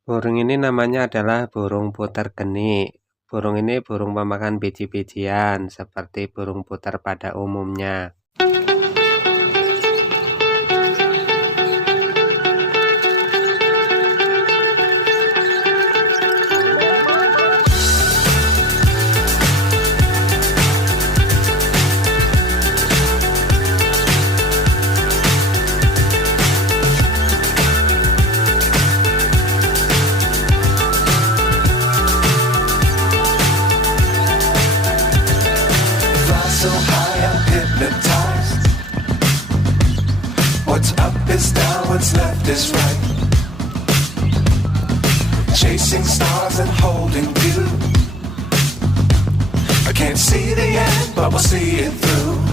Burung ini namanya adalah burung puter geni. Burung ini burung pemakan biji-bijian, seperti burung puter pada umumnya. So high I'm hypnotized. What's up is down, what's left is right. Chasing stars and holding you. I can't see the end, but we'll see it through.